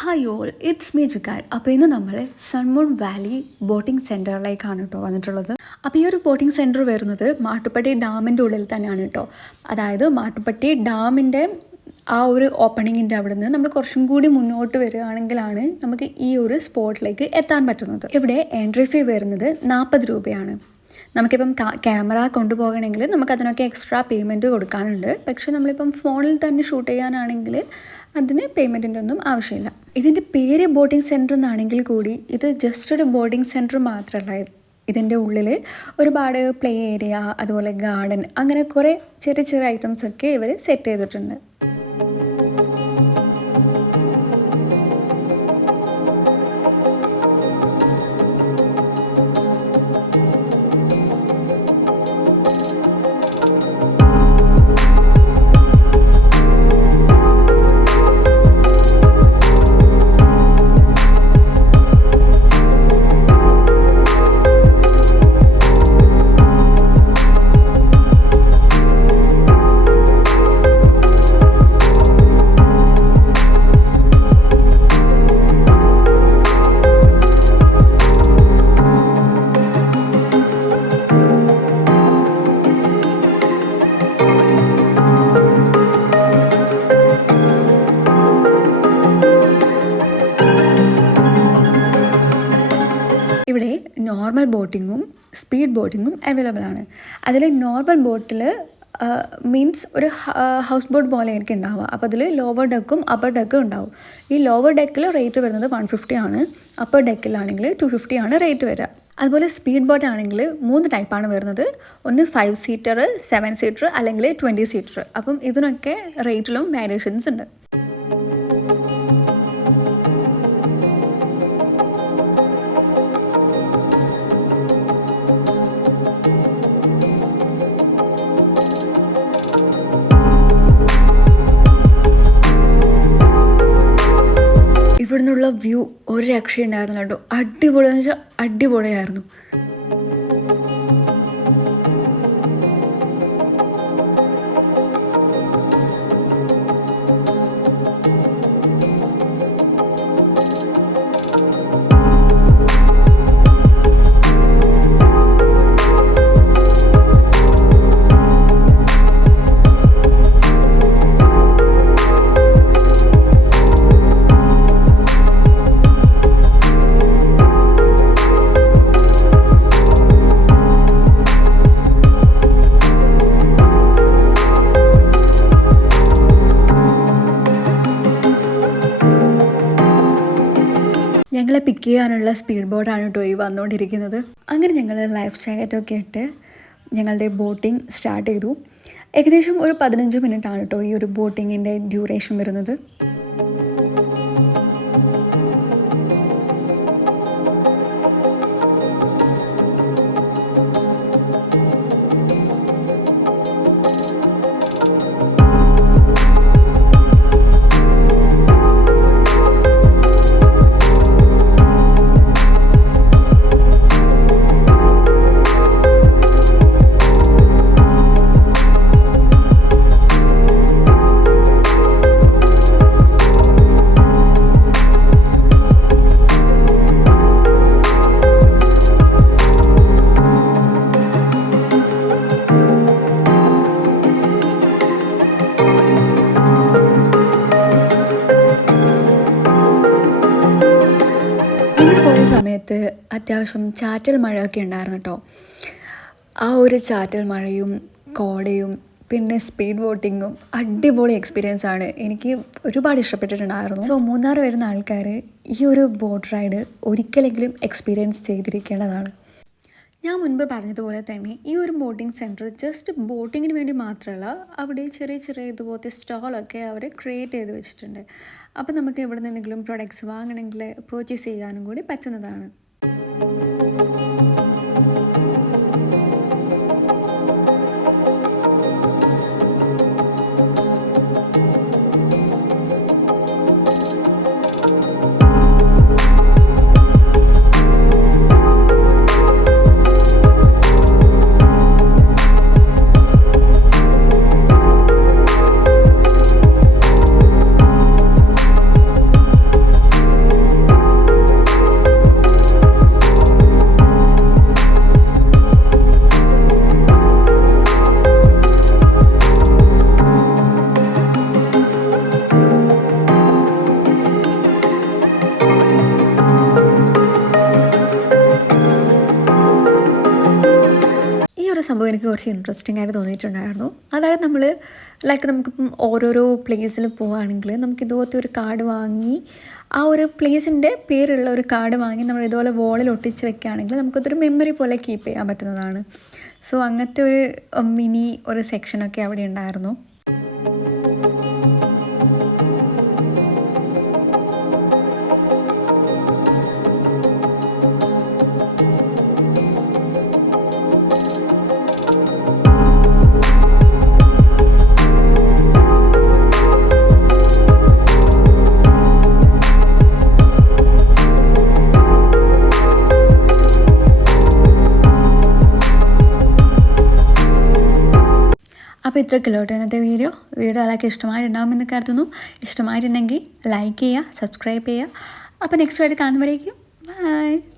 Hi all, it's me jugaad. അപ്പോൾ ഇന്ന് നമ്മൾ സൺമൂൺ വാലി ബോട്ടിംഗ് സെൻറ്ററിലേക്കാണ് കേട്ടോ വന്നിട്ടുള്ളത്. അപ്പോൾ ഈ ഒരു ബോട്ടിംഗ് സെൻറ്റർ വരുന്നത് മാട്ടുപ്പെട്ടി ഡാമിൻ്റെ ഉള്ളിൽ തന്നെയാണ് കേട്ടോ. അതായത് മാട്ടുപ്പെട്ടി ഡാമിൻ്റെ ആ ഒരു ഓപ്പണിങ്ങിൻ്റെ അവിടെ നിന്ന് നമ്മൾ കുറച്ചും കൂടി മുന്നോട്ട് വരികയാണെങ്കിലാണ് നമുക്ക് ഈ ഒരു സ്പോട്ടിലേക്ക് എത്താൻ പറ്റുന്നത്. ഇവിടെ എൻട്രി ഫീ വരുന്നത് 40 രൂപയാണ്. നമുക്കിപ്പം ക്യാമറ കൊണ്ടുപോകണമെങ്കിൽ നമുക്കതിനൊക്കെ എക്സ്ട്രാ പേയ്മെൻറ്റ് കൊടുക്കാനുണ്ട്. പക്ഷേ നമ്മളിപ്പം ഫോണിൽ തന്നെ ഷൂട്ട് ചെയ്യാനാണെങ്കിൽ അതിന് പേയ്മെൻറ്റിൻ്റെ ഒന്നും ആവശ്യമില്ല. ഇതിൻ്റെ പേര് ബോട്ടിംഗ് സെൻറ്റർ എന്നാണെങ്കിൽ കൂടി ഇത് ജസ്റ്റ് ഒരു ബോട്ടിംഗ് സെൻറ്റർ മാത്രമല്ല. ഇതിൻ്റെ ഉള്ളിൽ ഒരുപാട് പ്ലേ ഏരിയ, അതുപോലെ ഗാർഡൻ, അങ്ങനെ കുറേ ചെറിയ ചെറിയ ഐറ്റംസൊക്കെ ഇവർ സെറ്റ് ചെയ്തിട്ടുണ്ട്. ഇവിടെ നോർമൽ ബോട്ടിങ്ങും സ്പീഡ് ബോട്ടിങ്ങും അവൈലബിൾ ആണ്. അതിൽ നോർമൽ ബോട്ടിൽ മീൻസ് ഒരു ഹൗസ് ബോട്ട് പോലെ എനിക്ക് ഉണ്ടാവുക. അപ്പോൾ അതിൽ ലോവർ ഡെക്കും അപ്പർ ഡെക്കും ഉണ്ടാവും. ഈ ലോവർ ഡെക്കിൽ റേറ്റ് വരുന്നത് 150 ആണ്. അപ്പർ ഡെക്കിലാണെങ്കിൽ 250 ആണ് റേറ്റ് വരിക. അതുപോലെ സ്പീഡ് ബോട്ട് ആണെങ്കിൽ 3 ടൈപ്പാണ് വരുന്നത്. ഒന്ന് 5 സീറ്റർ, 7 സീറ്റർ, അല്ലെങ്കിൽ 20 സീറ്റർ. അപ്പം ഇതിനൊക്കെ റേറ്റിലും വേരിയേഷൻസ് ഉണ്ട്. ഇവിടെ നിന്നുള്ള വ്യൂ ഒരു രക്ഷയുണ്ടായിരുന്നില്ല കേട്ടോ. അടിപൊളിയെന്ന് വെച്ചാൽ അടിപൊളിയായിരുന്നു. ഞങ്ങളെ പിക്ക് ചെയ്യാനുള്ള സ്പീഡ് ബോട്ടാണ് കേട്ടോ ഈ വന്നുകൊണ്ടിരിക്കുന്നത്. അങ്ങനെ ഞങ്ങൾ ലൈഫ് ജാക്കറ്റൊക്കെ ഇട്ട് ഞങ്ങളുടെ ബോട്ടിംഗ് സ്റ്റാർട്ട് ചെയ്തു. ഏകദേശം ഒരു 15 മിനിറ്റാണ് കേട്ടോ ഈ ഒരു ബോട്ടിങ്ങിൻ്റെ ഡ്യൂറേഷൻ വരുന്നത്. പോയ സമയത്ത് അത്യാവശ്യം ചാറ്റൽ മഴയൊക്കെ ഉണ്ടായിരുന്നു കേട്ടോ. ആ ഒരു ചാറ്റൽ മഴയും കോടയും പിന്നെ സ്പീഡ് ബോട്ടിങ്ങും അടിപൊളി എക്സ്പീരിയൻസ് ആണ്. എനിക്ക് ഒരുപാട് ഇഷ്ടപ്പെട്ടിട്ടുണ്ടായിരുന്നു. സോ മൂന്നാർ വരുന്ന ആൾക്കാർ ഈ ഒരു ബോട്ട് റൈഡ് ഒരിക്കലെങ്കിലും എക്സ്പീരിയൻസ് ചെയ്തിരിക്കേണ്ടതാണ്. ഞാൻ മുൻപ് പറഞ്ഞതുപോലെ തന്നെ ഈ ഒരു ബോട്ടിംഗ് സെൻറ്റർ ജസ്റ്റ് ബോട്ടിങ്ങിന് വേണ്ടി മാത്രമല്ല, അവിടെ ചെറിയ ചെറിയ ഇതുപോലത്തെ സ്റ്റോളൊക്കെ അവർ ക്രിയേറ്റ് ചെയ്ത് വെച്ചിട്ടുണ്ട്. അപ്പോൾ നമുക്ക് ഇവിടെ നിന്നെങ്കിലും പ്രൊഡക്ട്സ് വാങ്ങണമെങ്കിൽ പർച്ചേസ് ചെയ്യാനും കൂടി പറ്റുന്നതാണ്. സംഭവം എനിക്ക് കുറച്ച് ഇൻട്രസ്റ്റിംഗ് ആയിട്ട് തോന്നിയിട്ടുണ്ടായിരുന്നു. അതായത് നമുക്കിപ്പം ഓരോരോ പ്ലേസിൽ പോവുകയാണെങ്കിൽ നമുക്ക് ഇതുപോലത്തെ ഒരു കാർഡ് വാങ്ങി ആ ഒരു പ്ലേസിൻ്റെ പേരുള്ള ഒരു കാർഡ് വാങ്ങി നമ്മൾ ഇതുപോലെ വോളിൽ ഒട്ടിച്ച് വെക്കുകയാണെങ്കിൽ നമുക്കതൊരു മെമ്മറി പോലെ കീപ്പ് ചെയ്യാൻ പറ്റുന്നതാണ്. സോ അങ്ങനത്തെ ഒരു മിനി ഒരു സെക്ഷനൊക്കെ അവിടെ ഉണ്ടായിരുന്നു. അപ്പോൾ ഇത്രയൊക്കെയല്ലോ കേട്ടോ ഇന്നത്തെ വീഡിയോ എല്ലാവർക്കും ഇഷ്ടമായിട്ടുണ്ടാകുമെന്ന് കരുതുന്നു. ഇഷ്ടമായിട്ടുണ്ടെങ്കിൽ ലൈക്ക് ചെയ്യുക, സബ്സ്ക്രൈബ് ചെയ്യുക. അപ്പോൾ നെക്സ്റ്റ് ആയിട്ട് കാണുമ്പോഴേക്കും ബൈ.